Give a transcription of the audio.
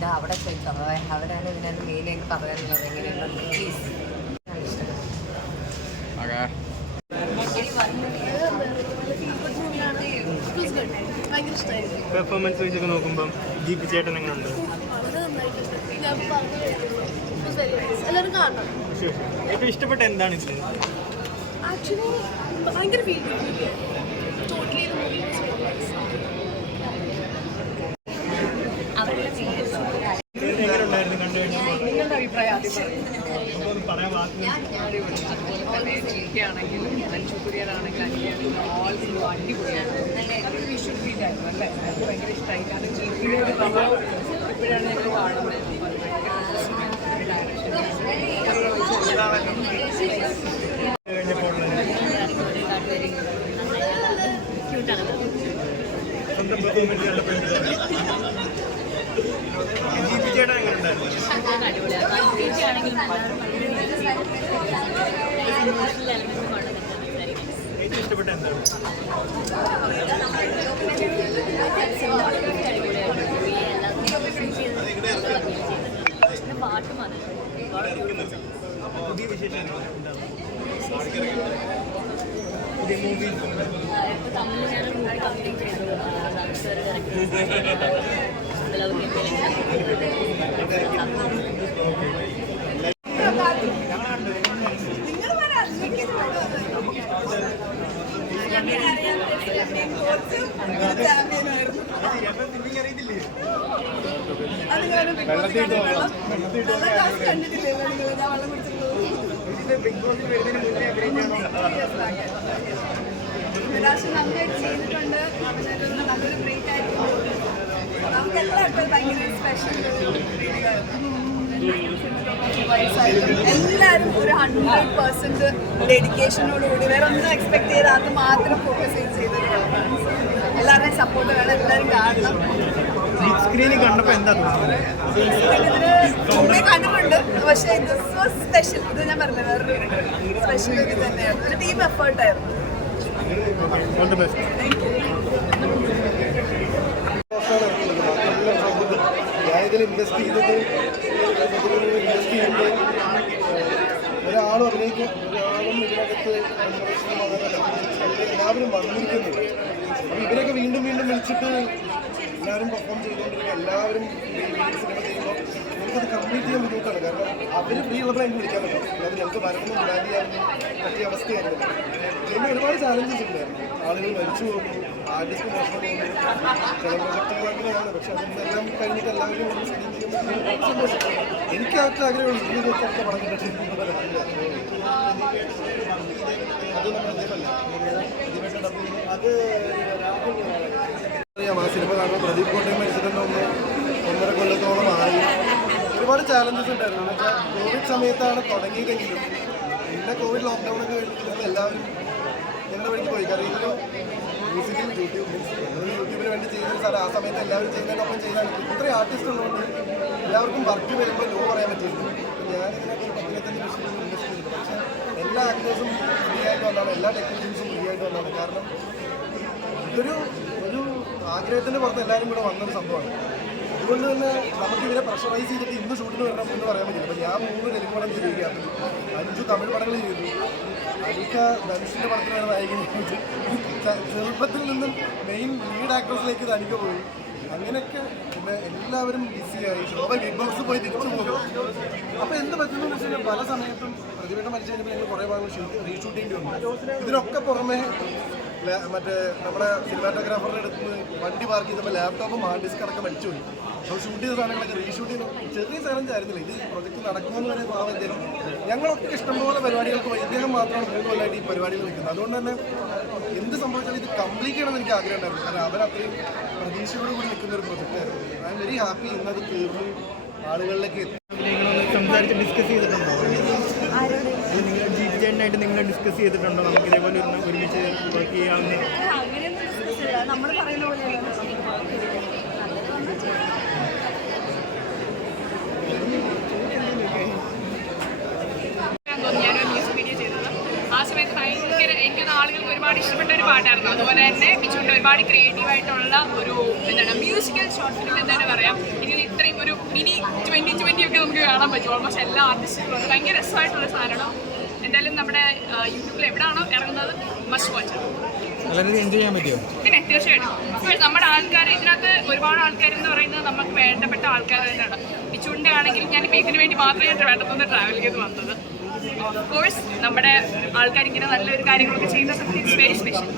ഇത് അവിടെ പോയി പറയാൻ. അവരാണ് ഇതിനകത്ത് മെയിനായിട്ട് പറയാനുള്ളത്. എങ്ങനെയാണ് പ്ലീസ് പെർഫോമൻസ് വെച്ചൊക്കെ നോക്കുമ്പം ദീപ് ചേട്ടൻ എങ്ങനെയുണ്ട്. ഏറ്റവും ഇഷ്ടപ്പെട്ട എന്താണ് ഇത് ആക്ച്വലി ഭയങ്കര ഫീൽ ടോട്ടലി അതുപോലെ തന്നെ ജീവിക്കുകയാണെങ്കിലും മഞ്ജു കുര്യനാണെങ്കിൽ അനിയാണെങ്കിലും ഓൾ അടിപൊളിയാണ്. നല്ലൊരു വിഷ്വൽ ഫീൽ ആയിരുന്നു അല്ലേ എനിക്ക് ഭയങ്കര ഇഷ്ടമായി കാരണം ജീവിക്കുന്ന ഒരു സംഭവം ഇപ്പോഴാണ് ഞങ്ങൾ കാണുന്നത് കഴിഞ്ഞപ്പോൾ സ്വന്തം പെർഫോമൻസ് കണ്ടപ്പോൾ ദീപ് ചേട്ടൻ എങ്ങനെയുണ്ടായിരുന്നു ഏറ്റവും ഇഷ്ടപ്പെട്ട എന്താണ് പാട്ട് മാത്രം പുതിയ ഇപ്പൊ തമിഴ് ഞാൻ മൂവി കംപ്ലീറ്റ് ചെയ്തു നമസ്കാരം ഡയറക്ടർ നിരാശ നന്നായിട്ട് ചെയ്തിട്ടുണ്ട് നല്ലൊരു ബ്രേക്ക് ആയിരുന്നു നമുക്ക് എല്ലാവർക്കും ഭയങ്കര സ്പെഷ്യൽ എല്ലാവരും ഒരു ഹൺഡ്രഡ് പെർസെന്റ് ഡെഡിക്കേഷനോടുകൂടി വേറെ ഒന്നും എക്സ്പെക്ട് ചെയ്ത് അത് മാത്രം ഫോക്കസ് ചെയ്ത് ചെയ്തിട്ടുള്ളതാണ് എല്ലാവരുടെയും സപ്പോർട്ട് വേണം എല്ലാവരും കാണണം. സ്ക്രീനിൽ കണ്ടപ്പോൾ എന്താ ഇതിന് കണ്ടിട്ടുണ്ട്. പക്ഷേ ദിസ് വാസ് സ്പെഷ്യൽ ഇത് ഞാൻ പറഞ്ഞത് വേറൊരു സ്പെഷ്യൽ ഇത് തന്നെയായിരുന്നു ഒരു ടീം എഫേർട്ടായിരുന്നു ഞാനിതിൽ ഇൻവെസ്റ്റ് ചെയ്തത് ചെയ്യുമ്പോൾ ഒരാളും അതിലേക്ക് ഒരാളും ഇതിനകത്ത് എല്ലാവരും വന്നിരിക്കുന്നത് അപ്പോൾ ഇവരൊക്കെ വീണ്ടും വീണ്ടും വിളിച്ചിട്ട് എല്ലാവരും പെർഫോം ചെയ്തുകൊണ്ടിരിക്കുക. എല്ലാവരും സിനിമ ചെയ്യുമ്പോൾ നമുക്കത് കംപ്ലീറ്റ് ചെയ്യാൻ ബുദ്ധിമുട്ടാണ്. കാരണം അവർ ഫ്രീ ഉള്ളപ്പോൾ എനിക്ക് വിളിക്കാൻ പറ്റും. അല്ലാതെ ഞങ്ങൾക്ക് വരണമെന്ന് പ്ലാൻ ചെയ്യാൻ പറ്റിയ അവസ്ഥയായിരുന്നു. ചാലഞ്ചസ് ഉണ്ടായിരുന്നു ആളുകൾ മരിച്ചു പോകുന്നു ആർട്ടിസ്റ്റ് പക്ഷെ കഴിഞ്ഞിട്ട് എല്ലാവരും എനിക്ക് അവർക്ക് ഇന്ന് തൊട്ട് അടുത്ത പടം കണ്ടിട്ട് അത് അറിയാം ആ സിനിമ കാണുമ്പോൾ പ്രദീപ് കോട്ടയം മരിച്ചിട്ടുണ്ട് ഒന്ന് ഒന്നര കൊല്ലത്തോളം ആയി ഒരുപാട് ചാലഞ്ചസ് ഉണ്ടായിരുന്നു കോവിഡ് സമയത്താണ് തുടങ്ങിയതെങ്കിലും പിന്നെ കോവിഡ് ലോക്ക്ഡൗൺ ഒക്കെ കഴിഞ്ഞിട്ട് എല്ലാവരും ഞങ്ങളുടെ വഴിക്ക് പോയി കാരണം ഇതൊരു മ്യൂസിക്കൽ യൂട്യൂബ് ഒരു യൂട്യൂബിന് ചെയ്യുന്ന ഒരു സ്ഥലം ആ സമയത്ത് എല്ലാവരും ചെയ്യുന്നതിനൊപ്പം ചെയ്താണ് ഇത്രയും ആർട്ടിസ്റ്റ് ഉള്ളതുകൊണ്ട് എല്ലാവർക്കും വർക്ക് വരുമ്പോൾ ലോ പറയാൻ പറ്റില്ല. ഞാനിതിനൊക്കെ ഒരു പത്തിനത്തഞ്ച് ലക്ഷം രൂപ ഇൻവെസ്റ്റ് ചെയ്തിട്ടുണ്ട് പക്ഷേ എല്ലാ ആക്ടേഴ്സും ഫ്രീ ആയിട്ട് വന്നാണ്. എല്ലാ ടെക്നീഷ്യൻസും ഫ്രീ ആയിട്ട് വന്നാണ്. കാരണം ഇതൊരു ഒരു ആഗ്രഹത്തിന്റെ പുറത്ത് എല്ലാവരും കൂടെ വന്നൊരു സംഭവമാണ്. അതുകൊണ്ട് തന്നെ നമുക്ക് ഇവരെ പ്രഷറൈസ് ചെയ്തിട്ട് ഇന്ന് ഷൂട്ടിന് വരണം എന്ന് പറയാൻ പറ്റില്ല. അപ്പം ഞാൻ മൂന്ന് തെലുങ്ക് പടം ചെയ്തിരിക്കുകയാണ് അഞ്ച് തമിഴ് പടങ്ങൾ ചെയ്തു. അനിക്ക ധനുഷിന്റെ പടത്തിൽ വരെ നായകൻ ചെയ്തു. ചെറുപ്പത്തിൽ നിന്നും മെയിൻ ലീഡ് ആക്ട്രസിലേക്ക് തനിക്ക് പോയി. അങ്ങനെയൊക്കെ പിന്നെ എല്ലാവരും ബിസിയായി ശോഭ ബിഗ് ബോസ് പോയി തിരിച്ചു പോകും. അപ്പോൾ എന്ത് പറ്റുന്നു എന്ന് വെച്ചാൽ പല സമയത്തും പ്രതിവേട്ടം മരിച്ചു കഴിഞ്ഞപ്പോൾ ഞങ്ങൾ കുറേ ഭാഗങ്ങൾ ഷൂട്ട് റീഷൂട്ട് ചെയ്യേണ്ടി വന്നു. ഇതിനൊക്കെ പുറമെ മറ്റേ നമ്മുടെ സിനിമാറ്റോഗ്രാഫറുടെ അടുത്ത് വണ്ടി പാർക്ക് ചെയ്തപ്പോൾ ലാപ്ടോപ്പും ഹാർഡ് ഡിസ്ക് അടക്കം മരിച്ചു പോയി അപ്പോൾ ഷൂട്ട് ചെയ്ത സാധനങ്ങളൊക്കെ റീഷൂട്ട് ചെയ്തു ചെറിയ ചലഞ്ച് ആയിരുന്നില്ല. ഇത് പ്രൊജക്ട് നടക്കുമെന്ന് വരെ അദ്ദേഹം ഞങ്ങളൊക്കെ ഇഷ്ടംപോലെ പരിപാടികൾക്ക് പോയി. ഇദ്ദേഹം മാത്രമാണ് മൂന്ന് കൊല്ലമായിട്ട് ഈ പരിപാടികൾ നിൽക്കുന്നത്. അതുകൊണ്ട് തന്നെ എന്ത് സംഭവിച്ചാലും ഇത് കംപ്ലീറ്റ് ചെയ്യണമെന്ന് എനിക്ക് ആഗ്രഹം ഉണ്ടായിരുന്നു. കാരണം അവരത്രയും പ്രതീക്ഷയോട് കൂടി നിൽക്കുന്ന ഒരു പ്രൊജക്റ്റ് ആയിരുന്നു. ഐ എം വെരി ഹാപ്പി ഇന്നത് തീർന്നു. ആളുകളിലേക്ക് സംസാരിച്ച് ഡിസ്കസ് ചെയ്തിട്ടുണ്ടോ? നിങ്ങൾ ജീപ്പ് നിങ്ങൾ ഡിസ്കസ് ചെയ്തിട്ടുണ്ടോ? നമുക്ക് ഇതേപോലെ ഒന്ന് ഒരുമിച്ച് വർക്ക് ചെയ്യാവുന്ന അങ്ങനെയൊന്നും ഡിസ്കസ് ചെയ്യില്ല നമ്മൾ പറയുന്ന പോലെയാണ് ഞാനൊരു മ്യൂസിക് വീഡിയോ ചെയ്തത് ആ സമയത്ത് ഭയങ്കര എനിക്കൊന്ന് ആളുകൾക്ക് ഒരുപാട് ഇഷ്ടപ്പെട്ട ഒരു പാട്ടായിരുന്നു. അതുപോലെ തന്നെ ബിജുവിന്റെ ഒരുപാട് ക്രിയേറ്റീവ് ആയിട്ടുള്ള ഒരു എന്താണ് മ്യൂസിക്കൽ ഷോർട്ട് ഫിലിം എന്ന് തന്നെ പറയാം. എനിക്ക് ഇത്രയും ഒരു മിനി ട്വന്റി ട്വന്റി ഒക്കെ നമുക്ക് കാണാൻ പറ്റും. ഓൾമോസ്റ്റ് എല്ലാ ആർട്ടിസ്റ്റുകളും അത് ഭയങ്കര രസമായിട്ടുള്ള സാധനമാണ്. എന്തായാലും നമ്മുടെ യൂട്യൂബിൽ എവിടെയാണോ ഇറങ്ങുന്നത് മസ്റ്റ് വാച്ച് പിന്നെ തീർച്ചയായിട്ടും. നമ്മുടെ ആൾക്കാർ ഇതിനകത്ത് ഒരുപാട് ആൾക്കാർ എന്ന് പറയുന്നത് നമുക്ക് വേണ്ടപ്പെട്ട ആൾക്കാർ തന്നെയാണ്. ബിച്ചുവിന്റെ ആണെങ്കിൽ ഞാനിപ്പോൾ ഇതിനു വേണ്ടി മാത്രമേ ട്രാവൽ ചെയ്ത് വന്നത്. ഓഫ് കോഴ്സ് നമ്മുടെ ആൾക്കാർ ഇങ്ങനെ നല്ലൊരു കാര്യങ്ങളൊക്കെ ചെയ്യുന്ന സമയത്ത് ഇറ്റ്സ് വെരി സ്പെഷ്യൽ